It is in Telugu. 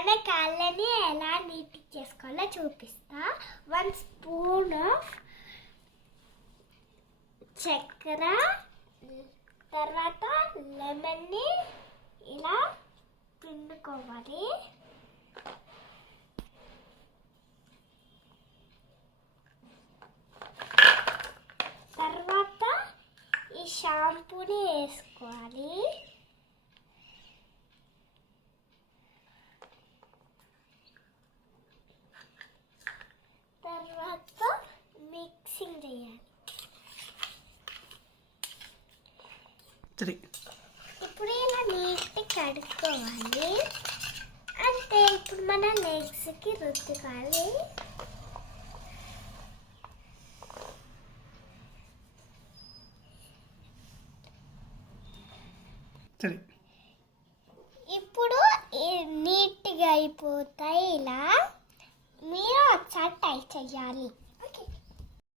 మన కాళ్ళని ఎలా నీట్గా చేసుకోవాలో చూపిస్తా. 1 స్పూన్ ఆఫ్ చక్కెర, తర్వాత లెమన్ని ఇలా పిండుకోవాలి. తర్వాత ఈ షాంపూని వేసుకోవాలి. తర్వాత మిక్సింగ్ చేయాలి. ఇప్పుడు ఇలా నీట్గా కడుక్కోవాలి. అంటే ఇప్పుడు మన లెగ్స్కి రుద్దుకోవాలి. ఇప్పుడు నీట్గా అయిపోతాయి. ఇలా మీరు ఒకసారి ట్రై చేయాలి.